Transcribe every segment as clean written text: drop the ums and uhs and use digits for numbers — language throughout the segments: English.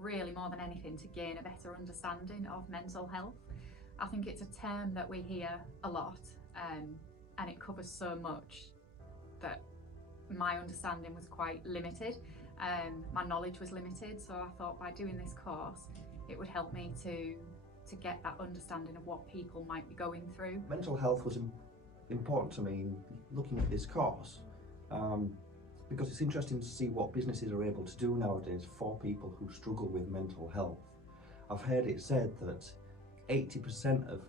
Really, more than anything, to gain a better understanding of mental health. I think it's a term that we hear a lot, and it covers so much that my understanding was quite limited. My knowledge was limited, so I thought by doing this course it would help me to get that understanding of what people might be going through. Mental health was important to me in looking at this course, because it's interesting to see what businesses are able to do nowadays for people who struggle with mental health. I've heard it said that 80% of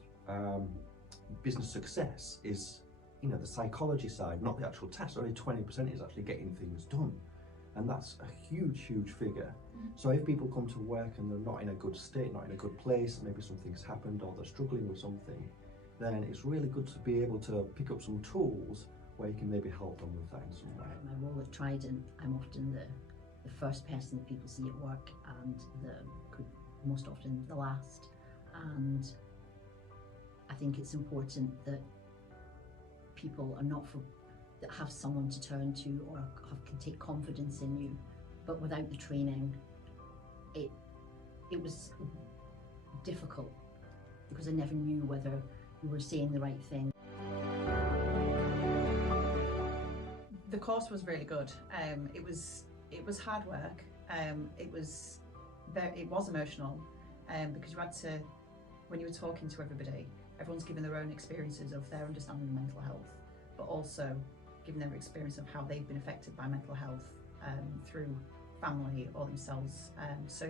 business success is, the psychology side, not the actual test. Only 20% is actually getting things done, and that's a huge figure. So if people come to work and they're not in a good state, not in a good place, maybe something's happened or they're struggling with something, then it's really good to be able to pick up some tools where you can maybe help them with that in some way. My role at Trident, I'm often the first person that people see at work, and most often the last. And I think it's important that people are that have someone to turn to or can take confidence in you. But without the training, it was difficult, because I never knew whether we were saying the right thing. The course was really good. It was hard work. It was emotional, because you had to, when you were talking to everybody, everyone's given their own experiences of their understanding of mental health, but also giving their experience of how they've been affected by mental health through family or themselves. So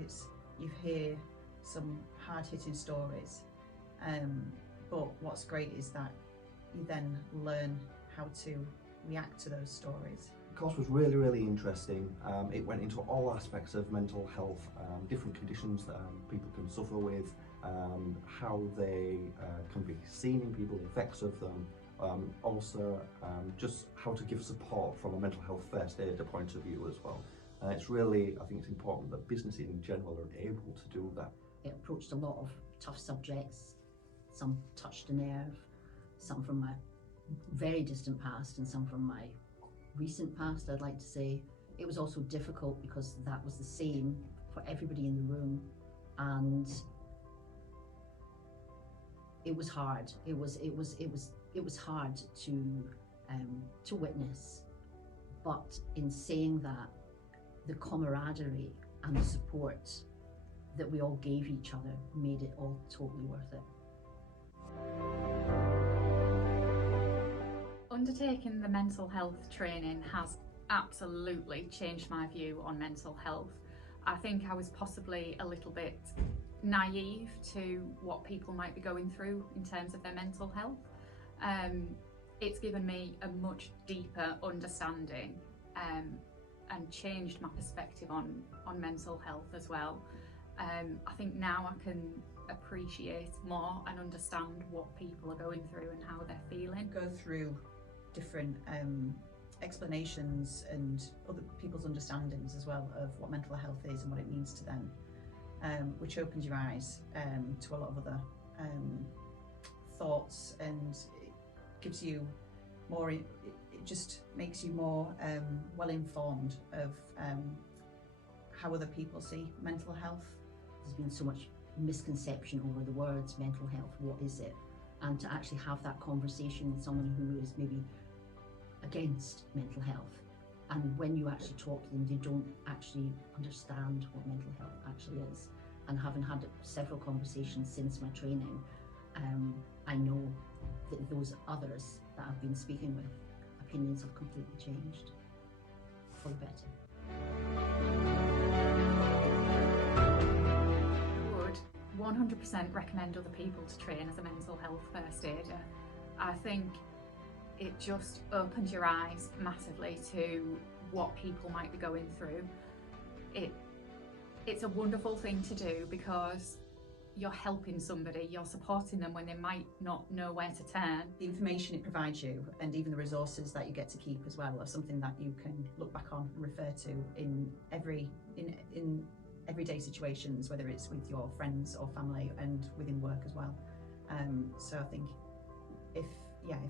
you hear some hard-hitting stories, but what's great is that you then learn how to react to those stories. The course was really interesting. It went into all aspects of mental health, different conditions that people can suffer with, how they can be seen in people, the effects of them, also just how to give support from a mental health first aid point of view as well. It's really, I think it's important that businesses in general are able to do that. It approached a lot of tough subjects. Some touched a nerve, some from my very distant past and some from my recent past, I'd like to say. It was also difficult because that was the same for everybody in the room, and it was hard. It was hard to witness. But in saying that, the camaraderie and the support that we all gave each other made it all totally worth it. Undertaking the mental health training has absolutely changed my view on mental health. I think I was possibly a little bit naive to what people might be going through in terms of their mental health. It's given me a much deeper understanding and changed my perspective on mental health as well. I think now I can appreciate more and understand what people are going through and how they're feeling. Go through different explanations and other people's understandings as well of what mental health is and what it means to them, which opens your eyes to a lot of other thoughts, and it gives you more, it just makes you more well informed of how other people see mental health. There's been so much misconception over the words mental health, what is it? And to actually have that conversation with someone who is maybe against mental health, and when you actually talk to them, they don't actually understand what mental health actually is. And having had several conversations since my training, I know that those others that I've been speaking with, opinions have completely changed for the better. Would 100% recommend other people to train as a mental health first aider. I think it just opens your eyes massively to what people might be going through. It's a wonderful thing to do because you're helping somebody, you're supporting them when they might not know where to turn. The information it provides you, and even the resources that you get to keep as well, are something that you can look back on and refer to in everyday situations, whether it's with your friends or family and within work as well. So I think if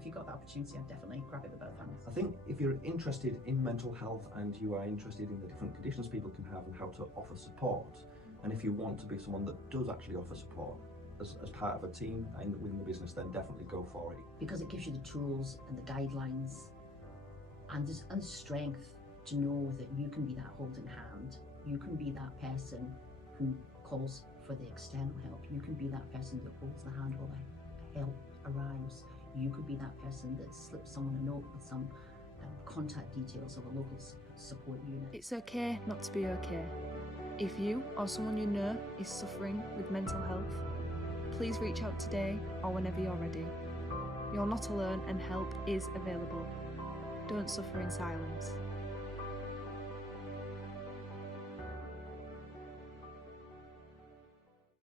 you got the opportunity, I'd definitely grab it with both hands. I think if if you're interested in mental health and you are interested in the different conditions people can have and how to offer support, and if you want to be someone that does actually offer support as part of a team and within the business, then definitely go for it. Because it gives you the tools and the guidelines and strength to know that you can be that holding hand. You can be that person who calls for the external help. You can be that person that holds the hand while help arrives. You could be that person that slips someone a note with some contact details of a local support unit. It's okay not to be okay. If you or someone you know is suffering with mental health, please reach out today or whenever you're ready. You're not alone and help is available. Don't suffer in silence.